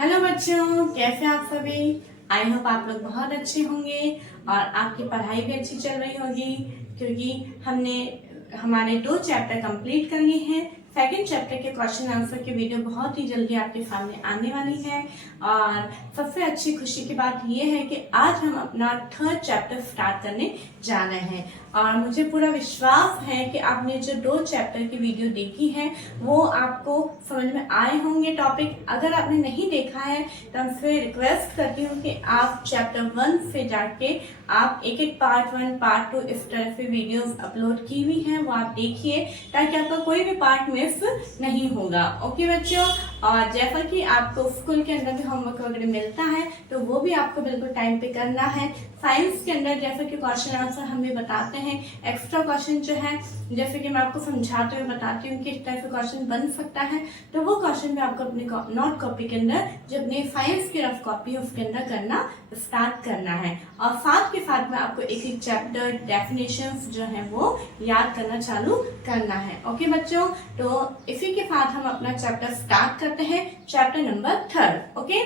Hello बच्चों, कैसे आप सभी। आई होप आप लोग बहुत अच्छे होंगे और आपकी पढ़ाई भी अच्छी चल रही होगी, क्योंकि हमने हमारे 2 चैप्टर कंप्लीट कर लिए हैं। सेकंड चैप्टर के क्वेश्चन आंसर की वीडियो बहुत ही जल्दी आपके सामने आने वाली है। और सबसे अच्छी खुशी की बात यह है कि आज हम अपना 3rd चैप्टर स्टार्ट करने जा रहे हैं। और मुझे पूरा विश्वास है कि आपने जो 2 चैप्टर की वीडियो देखी है वो आपको समझ में आए होंगे टॉपिक। अगर आपने नहीं देखा है तो आपसे रिक्वेस्ट करती हूँ कि आप चैप्टर 1 से जाके आप एक एक पार्ट 1 पार्ट 2 इस तरह से वीडियोस अपलोड की हुई हैं, वो आप देखिए ताकि आपका कोई भी पार्ट मिस नहीं होगा। ओके बच्चों, और जैसा कि आपको स्कूल के अंदर भी होमवर्क वगैरह मिलता है तो वो भी आपको बिल्कुल टाइम पे करना है। साइंस के अंदर जैसा कि क्वेश्चन आंसर हमें बताते हैं, एक्स्ट्रा क्वेश्चन जो है जैसे कि मैं आपको समझाते हुए बताती हूँ कि इस टाइप का क्वेश्चन बन सकता है, तो वो क्वेश्चन भी आपको अपनी नोट कॉपी के अंदर जो अपनी साइंस की रफ कॉपी है उसके अंदर करना स्टार्ट करना है। और साथ के साथ में आपको एक एक चैप्टर डेफिनेशंस जो है वो याद करना चालू करना है। ओके बच्चों, तो इसी के साथ हम अपना चैप्टर स्टार्ट करते हैं, चैप्टर नंबर 3rd। ओके,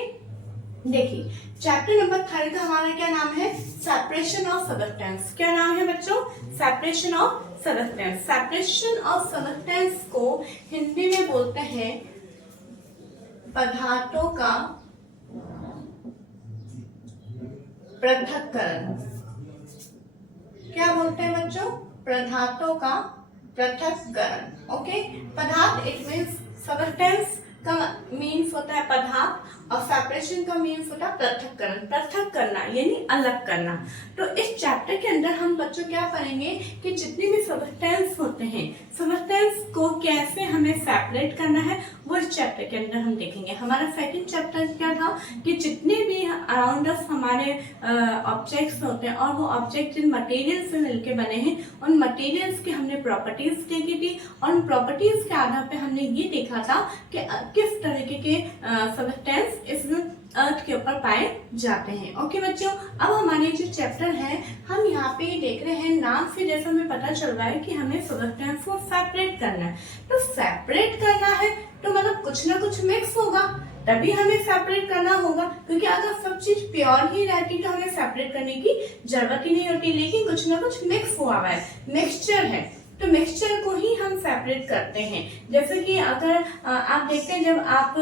देखिए चैप्टर नंबर 3rd का हमारा क्या नाम है, सेपरेशन ऑफ सब्सटेंस। क्या नाम है बच्चों, separation of substance. Separation of substance को हिंदी में बोलते हैं पदार्थों का पृथक्करण। क्या बोलते हैं बच्चों, पदार्थों का पृथक्करण। ओके, पदार्थ इट मीन्स सब्सटेंस का मीन्स होता है पदार्थ और सेपरेशन का मीन्स होता है पृथक्करण। पृथक करना यानी अलग करना। तो इस चैप्टर के अंदर हम बच्चों क्या पढ़ेंगे कि जितने भी सब्सटेंस होते हैं, सब्सटेंस को कैसे हमें सेपरेट करना है वो इस चैप्टर के अंदर हम देखेंगे। हमारा सेकंड चैप्टर क्या था कि जितने भी अराउंड अस हमारे ऑब्जेक्ट्स होते हैं और वो ऑब्जेक्ट जिन मटेरियल से मिलके बने हैं उन मटेरियल्स की हमने प्रॉपर्टीज देखी थी, और उन प्रॉपर्टीज के आधार पे हमने ये देखा था कि किस तरीके के सब्सटेंस इस अर्थ के ऊपर पाए जाते हैं। ओके बच्चों, अब हमारे जो चैप्टर है हम यहाँ पे देख रहे हैं, नाम से जैसा हमें पता चल रहा है कि हमें सब्सटेंस को सेपरेट करना है। तो सेपरेट करना है तो मतलब कुछ ना कुछ मिक्स होगा, तभी हमें सेपरेट करना होगा, क्योंकि अगर सब चीज प्योर ही रहती तो हमें सेपरेट करने की जरूरत ही नहीं होती। लेकिन कुछ ना कुछ मिक्स हुआ है, मिक्सचर है, तो मिक्सचर को ही हम सेपरेट करते हैं। जैसे कि अगर आप देखते हैं जब आप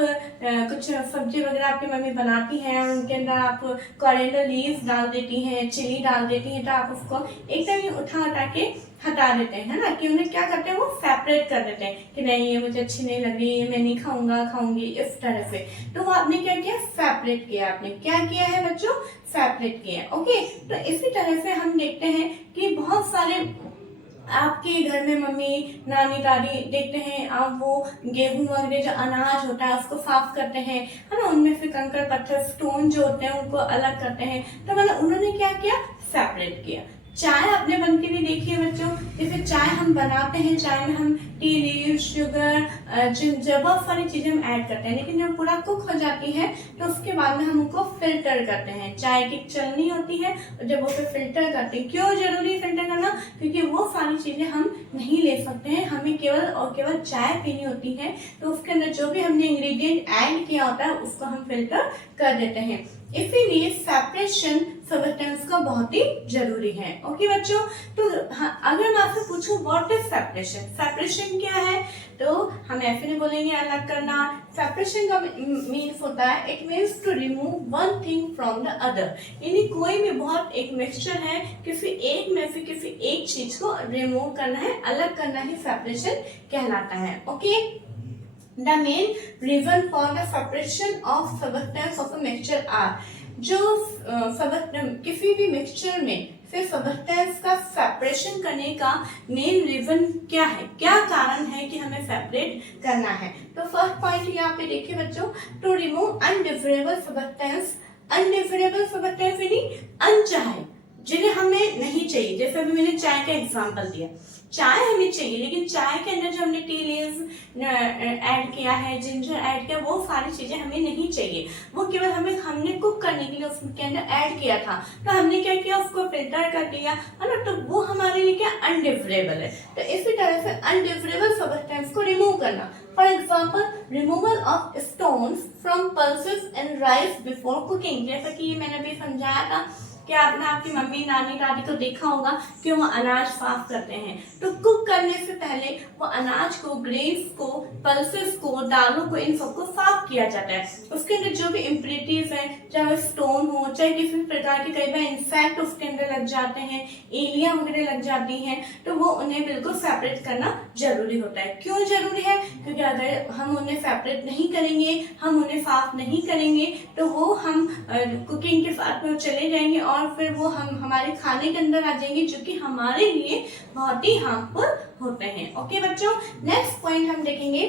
कुछ सब्जी वगैरह आपकी मम्मी बनाती हैं और उनके अंदर आप कोरिएंडर लीव्स डाल देती हैं, चिली डाल देती हैं, तो आप उसको एकदम उठा के हटा देते हैं ना, कि उन्हें क्या करते हैं वो सेपरेट कर देते हैं कि नहीं ये मुझे अच्छी नहीं लग रही, मैं नहीं खाऊंगा, खाऊंगी, इस तरह से। तो वो आपने क्या किया, सेपरेट किया। आपने क्या किया है बच्चों, सेपरेट किया। ओके, तो इसी तरह से हम देखते हैं कि बहुत सारे आपके घर में मम्मी नानी दादी देखते हैं आप वो गेहूं वगैरह जो अनाज होता है उसको साफ करते हैं, है ना, उनमें से कंकड़ पत्थर स्टोन जो होते हैं उनको अलग करते हैं। तो मतलब उन्होंने क्या किया, सेपरेट किया। चाय आपने बनती हुई देखी है बच्चों, जैसे चाय हम बनाते हैं, चाय में हम टी लीव, शुगर, जिंजर, बहुत सारी चीजें हम ऐड करते हैं, लेकिन जब पूरा कुक हो जाती है तो उसके बाद में हम उनको फिल्टर करते हैं। चाय की चलनी होती है और जब उसे फिल्टर करते हैं, क्यों जरूरी फिल्टर करना, क्योंकि वो सारी चीजें हम नहीं ले सकते हैं, हमें केवल और केवल चाय पीनी होती है। तो उसके अंदर जो भी हमने इंग्रेडिएंट ऐड किया होता है उसको हम फिल्टर कर देते हैं। इसीलिए सेपरेशन सब्सटेंस का बहुत ही जरूरी है। ओके बच्चों, तो अगर मैं आपसे पूछूं व्हाट इज सेपरेशन, सेपरेशन क्या है, तो हम ऐसे नहीं बोलेंगे अलग करना। सेपरेशन का मीन्स होता है, it means to remove one thing from the other, यानी कोई भी बहुत एक मिक्सचर है, किसी एक में से किसी एक चीज को रिमूव करना है, अलग करना ही सेपरेशन कहलाता है। Okay, The main reason for the separation of substance of a mixture are, जो किसी भी मिक्सचर में से सब्सटेंस का सेपरेशन करने का मेन रीजन क्या है, क्या कारण है कि हमें सेपरेट करना है। तो फर्स्ट पॉइंट यहाँ पे देखिए बच्चों, टू रिमूव अनडिफरेबल सब्सटेंस। अनडिफरेबल सब्सटेंस यानी अनचाहे, जिन्हें हमें नहीं चाहिए। जैसे अभी मैंने चाय का एग्जांपल दिया, चाय हमें चाहिए लेकिन चाय के अंदर जो हमने टी लीव्स ऐड किया है, जिंजर ऐड किया, वो सारी चीजें हमें नहीं चाहिए। वो केवल हमने कुक करने के लिए उसके अंदर ऐड किया था, तो हमने क्या किया, उसको फिल्टर कर दिया, है ना, तो वो हमारे लिए क्या, अनडिफरेबल है। तो इसी तरह से अनडिफरेबल सब्सटेंस को रिमूव करना, for example removal of stones from pulses and rice before cooking, जैसा कि ये मैंने भी समझाया था कि आपने आपकी मम्मी नानी दादी को देखा होगा कि वो अनाज साफ करते हैं। तो कुक करने से पहले वो अनाज को, ग्रेन्स को, पल्सेस को, दालों को, इन सबको साफ किया जाता है। उसके अंदर जो भी इम्प्योरिटीज है, चाहे स्टोन हो, चाहे किसी भी प्रकार के, कई बार इंसेक्ट उसके अंदर लग जाते हैं, एलियां वगैरह लग जाती हैं, तो वो उन्हें बिल्कुल सेपरेट करना जरूरी होता है। क्यों जरूरी है? क्योंकि अगर हम उन्हें सेपरेट नहीं करेंगे, हम उन्हें साफ नहीं करेंगे, तो वो हम कुकिंग के साथ में चले जाएंगे और फिर वो हम हमारे खाने के अंदर आ जाएंगे, जो कि हमारे लिए बहुत ही हार्मफुल होते हैं। ओके बच्चों, नेक्स्ट पॉइंट हम देखेंगे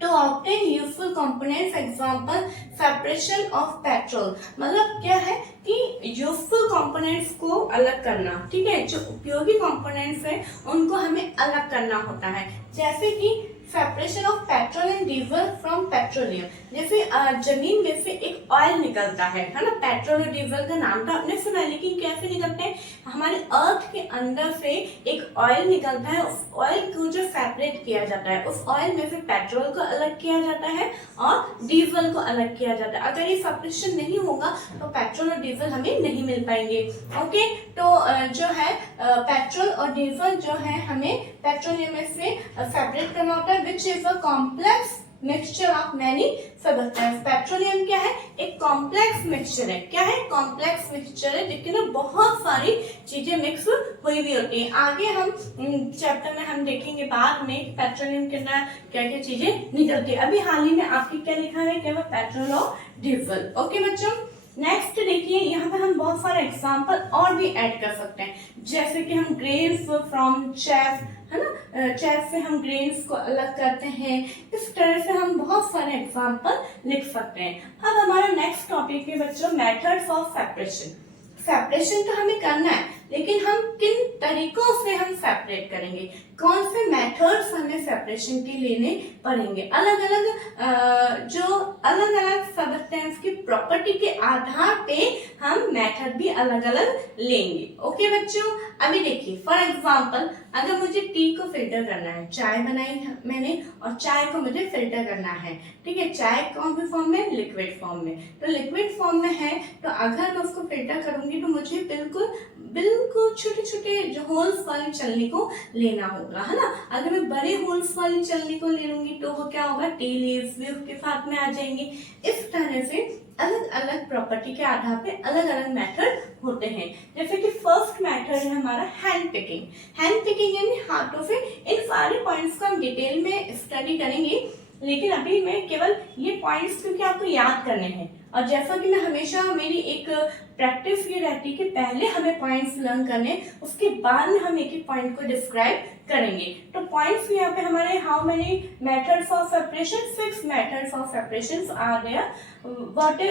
to obtain useful components, example separation of petrol। मतलब क्या है कि यूजफुल कंपोनेंट्स को अलग करना, ठीक है, जो उपयोगी कंपोनेंट्स है उनको हमें अलग करना होता है। जैसे कि separation of petrol and diesel from petroleum, जैसे जमीन में से एक ऑयल निकलता है ना, पेट्रोल और डीजल का नाम तो आपने सुना है, लेकिन कैसे निकलते हैं? हमारे अर्थ के अंदर से एक ऑयल निकलता है, उस ऑयल को जो सेपरेट किया जाता है, उस ऑयल में से पेट्रोल को अलग किया जाता है और डीजल को अलग किया जाता है। अगर ये सेपरेशन नहीं होगा तो पेट्रोल और डीजल हमें नहीं मिल पाएंगे। ओके, तो जो है पेट्रोल और डीजल जो है हमें पेट्रोलियम में से सेपरेट करना होता है, which is a complex mixture of many substances। Petroleum क्या है? एक कॉम्प्लेक्स मिक्सचर है। क्या है? कॉम्प्लेक्स मिक्सचर है, जिसके ना बहुत सारी चीजें मिक्स हुई भी होती है। आगे हम चैप्टर में हम देखेंगे बाद में पेट्रोलियम के अंदर क्या क्या चीजें निकलती है। अभी हाल ही में आपकी क्या लिखा है? केवल पेट्रोल और डीजल। ओके बच्चों, नेक्स्ट देखिए, यहाँ पे हम बहुत सारे एग्जाम्पल और भी ऐड कर सकते हैं, जैसे कि हम ग्रेन्स फ्रॉम चेफ, है ना, चेफ से हम ग्रेन्स को अलग करते हैं। इस तरह से हम बहुत सारे एग्जाम्पल लिख सकते हैं। अब हमारा नेक्स्ट टॉपिक है बच्चों मेथड्स ऑफ सेपरेशन। सेपरेशन तो हमें करना है, लेकिन हम किन तरीकों से हम सेपरेट करेंगे, कौन से मेथड्स हमें सेपरेशन के लेने पड़ेंगे। अलग अलग जो अलग अलग सब्सटेंस की प्रॉपर्टी के आधार पे हम मेथड भी अलग अलग लेंगे। ओके बच्चों, अभी देखिए फॉर एग्जांपल, अगर मुझे टी को फिल्टर करना है, चाय बनाई मैंने और चाय को मुझे फिल्टर करना है, ठीक है, चाय कौन सी फॉर्म में? लिक्विड फॉर्म में। तो लिक्विड फॉर्म में है, तो अगर मैं उसको फिल्टर करूंगी तो मुझे बिल्कुल छोटे छोटे जो होल्स वाली छलनी को लेना होगा, है ना। अगर मैं बड़े होल्स वाली छलनी को ले लूंगी तो वो क्या होगा? टी लीव्स भी उसके साथ में आ जाएंगे। इस तरह से अलग अलग प्रॉपर्टी के आधार पे अलग अलग मेथड होते हैं। जैसे कि फर्स्ट मेथड है हमारा हैंड पिकिंग। हैंड पिकिंग यानी हाथों से। इन सारे पॉइंट्स को हम डिटेल में स्टडी करेंगे, लेकिन अभी मैं केवल ये पॉइंट्स क्योंकि आपको याद करने हैं, और जैसा कि मैं हमेशा, मेरी एक प्रैक्टिस ये रहती है कि पहले हमें पॉइंट्स लर्न करने, उसके बाद में हम एक एक पॉइंट को डिस्क्राइब करेंगे। तो पॉइंट्स यहाँ पे हमारे how many methods of separation, 6 methods of separation are there. What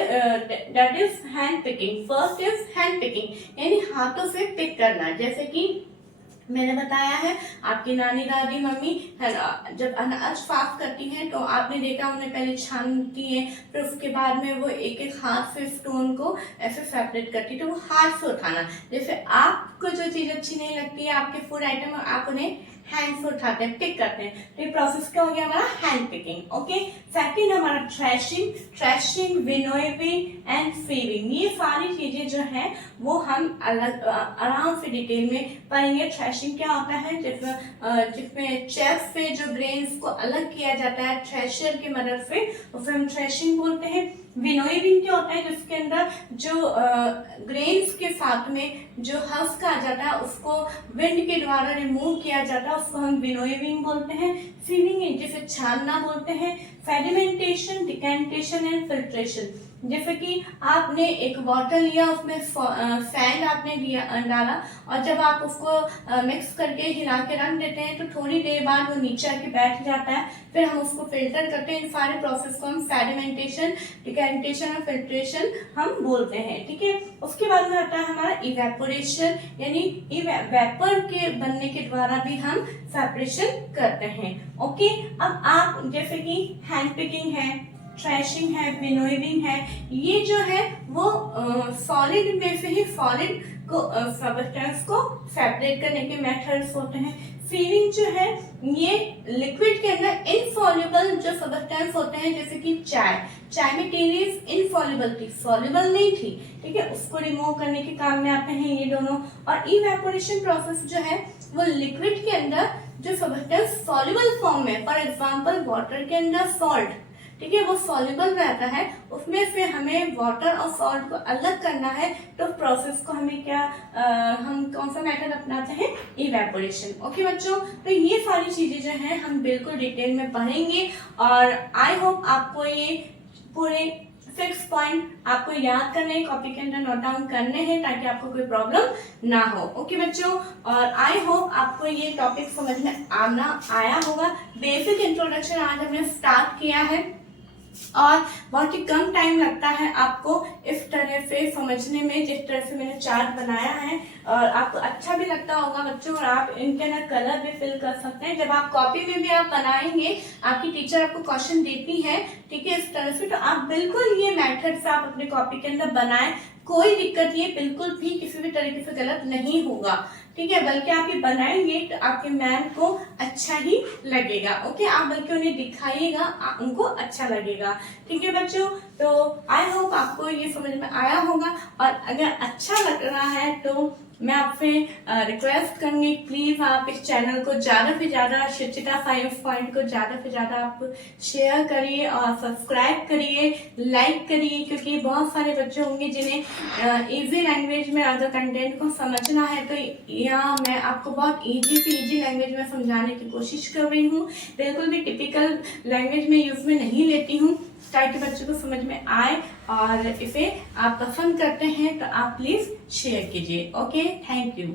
that is hand picking. First is hand picking यानी हाथों से पिक करना। जैसे कि मैंने बताया है, आपकी नानी दादी मम्मी जब अनाज साफ करती हैं तो आपने देखा उन्हें पहले छानती है, फिर उसके बाद में वो एक एक हाथ से स्टोन को ऐसे सेपरेट करती है। तो वो हाथ से उठाना, जैसे आपको जो चीज अच्छी नहीं लगती है आपके फूड आइटम, आप उन्हें हैंड से उठाते हैं, पिक करते हैं। तो ये प्रोसेस क्या हो गया हमारा? Hand picking. ओके, सेकंड हमारा थ्रेशिंग, विनोइंग एंड सीविंग। ये सारी चीजें जो है वो हम अलग आराम से डिटेल में पढ़ेंगे। थ्रेशिंग क्या होता है? जिसमें चेफ से जो ग्रेन्स को अलग किया जाता है थ्रेशर की मदद से, उसे हम थ्रेशिंग बोलते हैं। विनोइंग क्या होता है? जिसके अंदर जो ग्रेन्स के साथ में जो हस्क आ जाता है उसको विंड के द्वारा रिमूव किया जाता है, उसको हम विनोइंग बोलते हैं। सीविंग जिसे छानना बोलते हैं। सेडिमेंटेशन, डिकेंटेशन एंड फिल्ट्रेशन, जैसे कि आपने एक बॉटल लिया, उसमें सैंड आपने डाला, और जब आप उसको मिक्स करके हिला के रख देते हैं तो थोड़ी देर बाद वो नीचे आके बैठ जाता है, फिर हम उसको फिल्टर करते हैं। इन सारे प्रोसेस को हम सेडिमेंटेशन, डिकेंटेशन और फिल्ट्रेशन हम बोलते हैं, ठीक है। उसके बाद में आता है हमारा इवेपोरेशन, यानी वेपर के बनने के द्वारा भी हम सेपरेशन करते हैं। ओके, अब आप जैसे कि हैंड पिकिंग है, ट्रैशिंग है, विनोइंग है, ये जो है वो सॉलिड में से ही सॉलिड को सब्सटेंस को सेपरेट करने के मेथड्स होते हैं। सीविंग जो है ये लिक्विड के अंदर इनसॉल्युबल जो सब्सटेंस होते हैं, जैसे कि चाय में टेरीज इनसॉल्युबल थी, सॉल्युबल नहीं थी, ठीक है, उसको रिमूव करने के काम में आते हैं ये दोनों। और इवेपोरेशन प्रोसेस जो है वो लिक्विड के अंदर जो सब्सटेंस सॉल्युबल फॉर्म में, फॉर एग्जांपल वाटर के अंदर सॉल्ट, ठीक है, वो सॉल्युबल रहता है, उसमें से हमें वाटर और सॉल्ट को अलग करना है, तो प्रोसेस को हमें हम कौन सा मेथड अपनाते हैं, इवेपोरेशन। ओके बच्चों, तो ये सारी चीजें जो हैं हम बिल्कुल डिटेल में पढ़ेंगे और आई होप आपको ये पूरे 6 पॉइंट आपको याद करने हैं, कॉपी के अंदर नोट डाउन करने हैं ताकि आपको कोई प्रॉब्लम ना हो। ओके बच्चों, और आई होप आपको ये टॉपिक समझ में आया होगा। बेसिक इंट्रोडक्शन आज हमने स्टार्ट किया है और बहुत ही कम टाइम लगता है आपको इस तरह से समझने में, जिस तरह से मैंने चार्ट बनाया है, और आपको अच्छा भी लगता होगा बच्चों। और आप इनके अंदर कलर भी फिल कर सकते हैं। जब आप कॉपी में भी आप बनाएंगे, आपकी टीचर आपको क्वेश्चन देती है, ठीक है, इस तरह से, तो आप बिल्कुल ये मेथड से आप अपने कॉपी के अंदर बनाएं, कोई दिक्कत नहीं, बिल्कुल भी किसी भी तरीके से गलत नहीं होगा, ठीक है, बल्कि आप ये बनाएंगे तो आपके मैम को अच्छा ही लगेगा। ओके, आप बल्कि उन्हें दिखाइएगा, उनको अच्छा लगेगा, ठीक है बच्चों। तो आई होप आपको ये समझ में आया होगा, और अगर अच्छा लग रहा है तो मैं आपसे रिक्वेस्ट करूंगी, प्लीज आप इस चैनल को ज्यादा से ज्यादा, शिक्षिता साइंस पॉइंट को ज्यादा से ज्यादा आप शेयर करिए और सब्सक्राइब करिए, लाइक करिए, क्योंकि बहुत सारे बच्चे होंगे जिन्हें इजी लैंग्वेज में अगर कंटेंट को समझना है, तो यहाँ मैं आपको बहुत इजी लैंग्वेज में समझाने की कोशिश कर रही हूँ। बिल्कुल भी टिपिकल लैंग्वेज में यूज में नहीं लेती हूँ, ताकि बच्चों को समझ में आए, और इसे आप पसंद करते हैं तो आप प्लीज शेयर कीजिए। Okay, thank you.